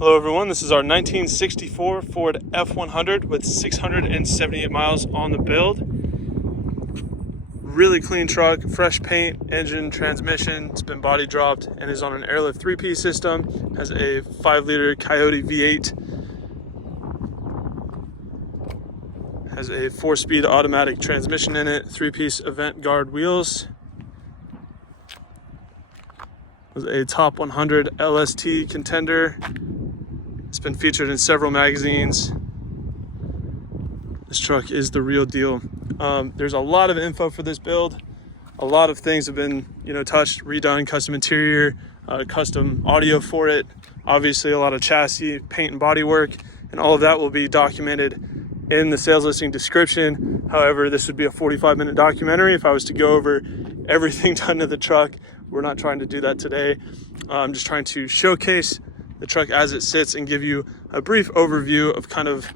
Hello everyone, this is our 1964 Ford F100 with 678 miles on the build. Really clean truck, fresh paint, engine, transmission. It's been body dropped and is on an airlift 3-piece system. Has a 5-liter Coyote V8. Has a 4-speed automatic transmission in it, 3-piece event guard wheels. With a top 100 LST contender. It's been featured in several magazines. This truck is the real deal. There's a lot of info for this build. A lot of things have been, touched, redone, custom interior, custom audio for it. Obviously a lot of chassis, paint and body work, and all of that will be documented in the sales listing description. However, this would be a 45-minute documentary if I was to go over everything done to the truck. We're not trying to do that today. I'm just trying to showcase the truck as it sits and give you a brief overview of kind of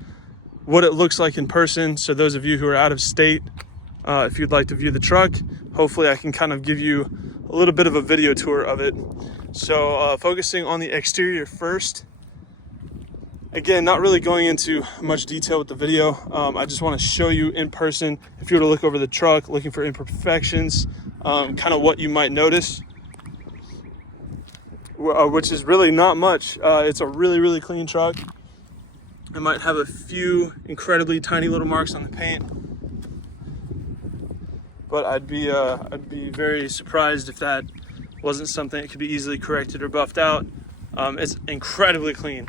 what it looks like in person. So those of you who are out of state, if you'd like to view the truck, hopefully I can kind of give you a little bit of a video tour of it. So focusing on the exterior first. Again, not really going into much detail with the video. I just want to show you in person, if you were to look over the truck, looking for imperfections, kind of what you might notice. Which is really not much. It's a really clean truck. It might have a few incredibly tiny little marks on the paint, but I'd be very surprised if that wasn't something that could be easily corrected or buffed out. It's incredibly clean.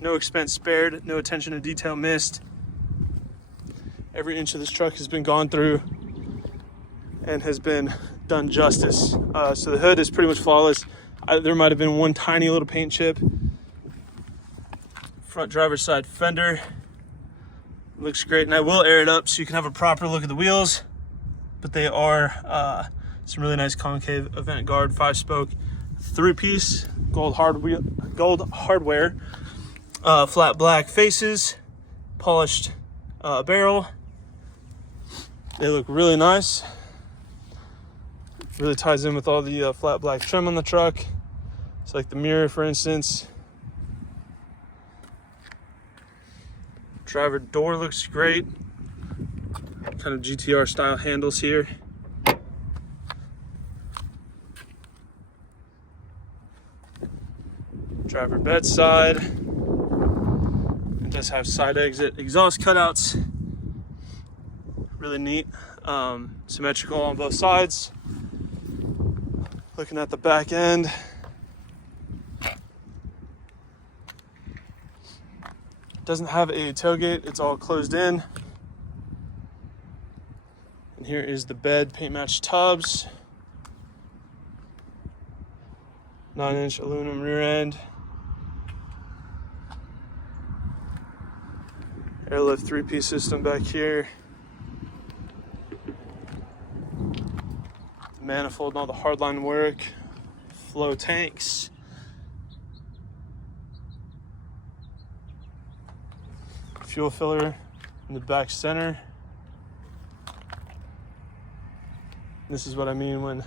No expense spared, no attention to detail missed. Every inch of this truck has been gone through and has been done justice. So the hood is pretty much flawless. There might have been one tiny little paint chip. Front driver's side fender looks great, and I will air it up so you can have a proper look at the wheels, but they are some really nice concave event guard 5-spoke 3-piece gold hardware, flat black faces, polished barrel. They look really nice. Really ties in with all the flat black trim on the truck. It's like the mirror, for instance. Driver door looks great. Kind of GTR style handles here. Driver bedside. It does have side exit exhaust cutouts. Really neat. Symmetrical on both sides. Looking at the back end, doesn't have a tailgate, it's all closed in. And here is the bed, paint matched tubs, 9-inch aluminum rear end, airlift 3-piece system back here. Manifold and all the hardline work, flow tanks, fuel filler in the back center. This is what I mean when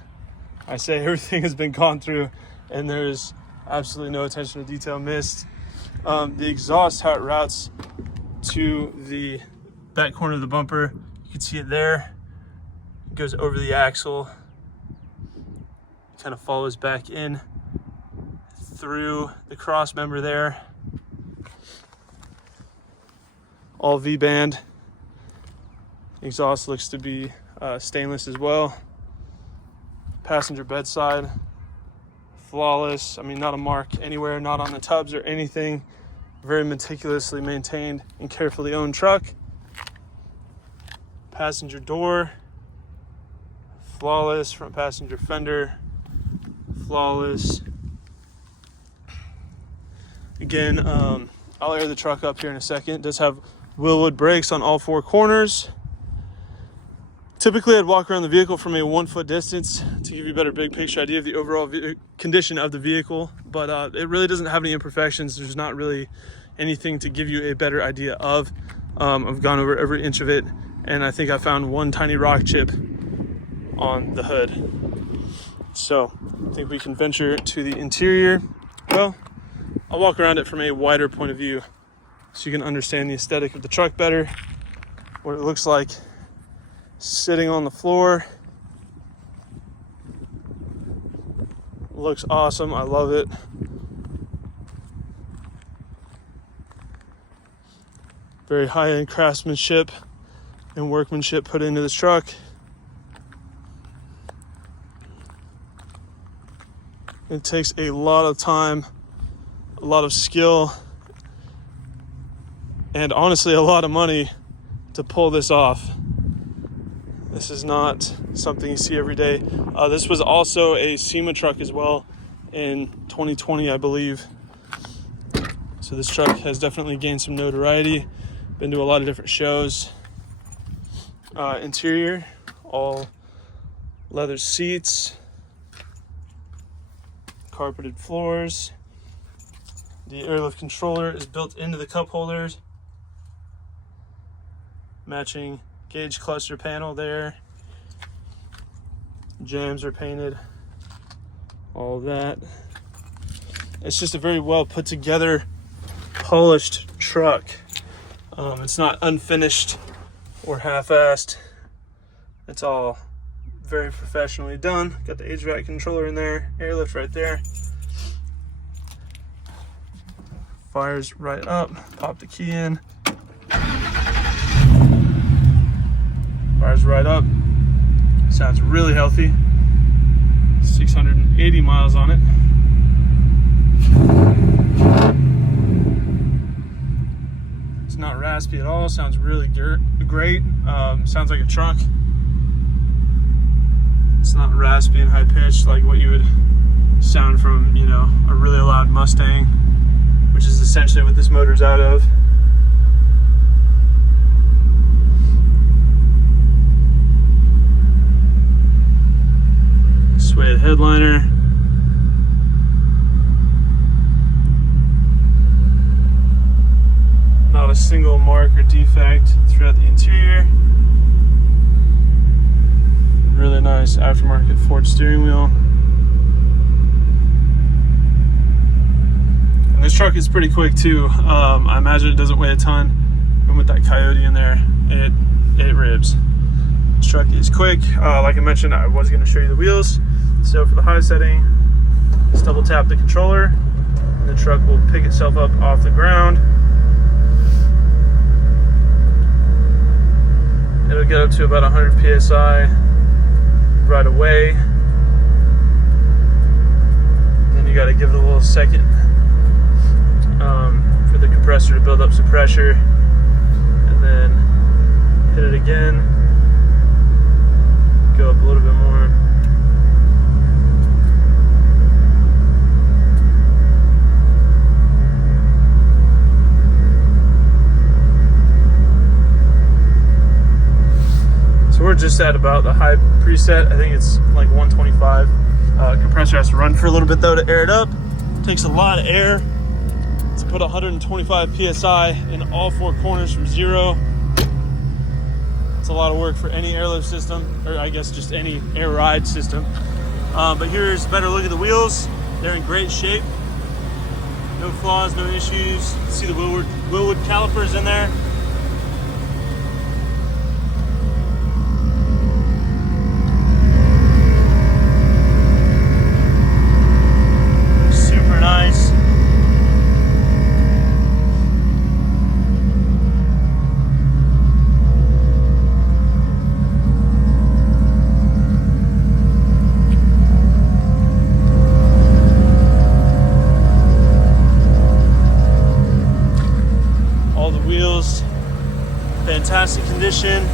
I say everything has been gone through and there's absolutely no attention to detail missed. The exhaust, how it routes to the back corner of the bumper, you can see it there. It goes over the axle, kind of follows back in through the cross member there. All V-band. Exhaust looks to be stainless as well. Passenger bedside, flawless. I mean, not a mark anywhere, not on the tubs or anything. Very meticulously maintained and carefully owned truck. Passenger door, flawless. Front passenger fender, flawless. Again, I'll air the truck up here in a second. It does have Willwood brakes on all 4 corners. Typically I'd walk around the vehicle from a 1-foot distance to give you a better big picture idea of the overall condition of the vehicle, but it really doesn't have any imperfections. There's not really anything to give you a better idea of. I've gone over every inch of it, and I think I found one tiny rock chip on the hood. So I think we can venture to the interior. Well, I'll walk around it from a wider point of view so you can understand the aesthetic of the truck better, what it looks like sitting on the floor. Looks awesome. I love it. Very high-end craftsmanship and workmanship put into this truck. It takes a lot of time, a lot of skill, and honestly a lot of money to pull this off. This is not something you see every day. This was also a SEMA truck as well in 2020, I believe. So this truck has definitely gained some notoriety. Been to a lot of different shows. Interior, all leather seats, carpeted floors. The airlift controller is built into the cup holders. Matching gauge cluster panel there. Jams are painted. All of that. It's just a very well put together, polished truck. It's not unfinished or half-assed. It's all very professionally done. Got the HVAC controller in there, airlift right there. Fires right up, pop the key in. Fires right up. Sounds really healthy. 680 miles on it. It's not raspy at all. Sounds really great. Sounds like a truck. It's not raspy and high pitched like what you would sound from, you know, a really loud Mustang, which is essentially what this motor's out of. Suede headliner. Not a single mark or defect throughout the interior. Really nice aftermarket Ford steering wheel. And this truck is pretty quick too. I imagine it doesn't weigh a ton. And with that Coyote in there, it ribs. This truck is quick. Like I mentioned, I was going to show you the wheels. So for the high setting, just double tap the controller, and the truck will pick itself up off the ground. It'll get up to about 100 PSI right away. Then you got to give it a little second for the compressor to build up some pressure, and then hit it again, go up a little bit more. So we're just at about the high preset. I think it's like 125. Compressor has to run for a little bit though to air it up. Takes a lot of air to put 125 PSI in all four corners from zero. It's a lot of work for any airlift system, or I guess just any air ride system. But here's a better look at the wheels. They're in great shape. No flaws, no issues. See the Willwood calipers in there. Nice. All the wheels, fantastic condition.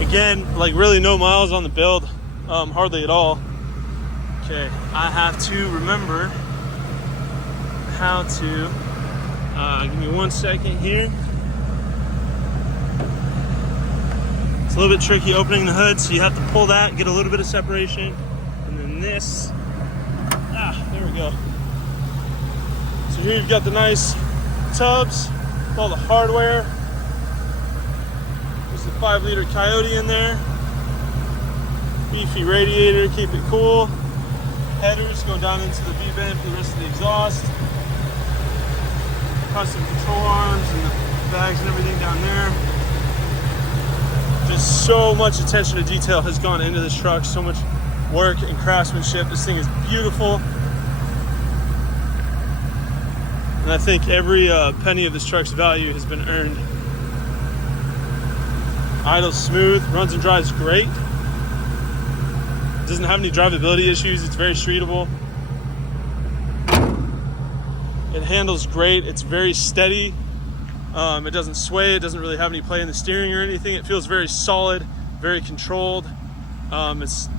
Again, like really no miles on the build, hardly at all. Okay, I have to remember how to give me 1 second here. It's a little bit tricky opening the hood, so you have to pull that, get a little bit of separation, and then this. There we go. So here you've got the nice tubs with all the hardware. There's the 5-liter Coyote in there. Beefy radiator, keep it cool. headers going down into the V-band for the rest of the exhaust. Custom control arms and the bags and everything down there. Just so much attention to detail has gone into this truck, so much work and craftsmanship. This thing is beautiful. And I think every penny of this truck's value has been earned. Idles smooth, runs and drives great. Doesn't have any drivability issues. It's very streetable. It handles great. It's very steady. It doesn't sway. It doesn't really have any play in the steering or anything. It feels very solid, very controlled. It's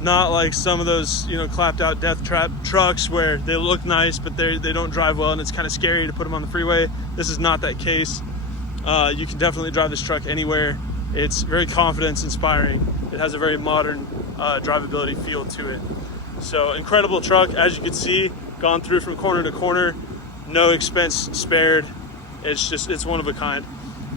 not like some of those, clapped out death trap trucks where they look nice, but they don't drive well and it's kind of scary to put them on the freeway. This is not that case. You can definitely drive this truck anywhere. It's very confidence inspiring. It has a very modern drivability feel to it. So incredible truck, as you can see, gone through from corner to corner, no expense spared. It's one of a kind.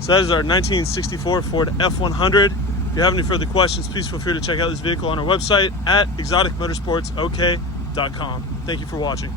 So that is our 1964 Ford F100. If you have any further questions, please feel free to check out this vehicle on our website at exoticmotorsportsok.com. Thank you for watching.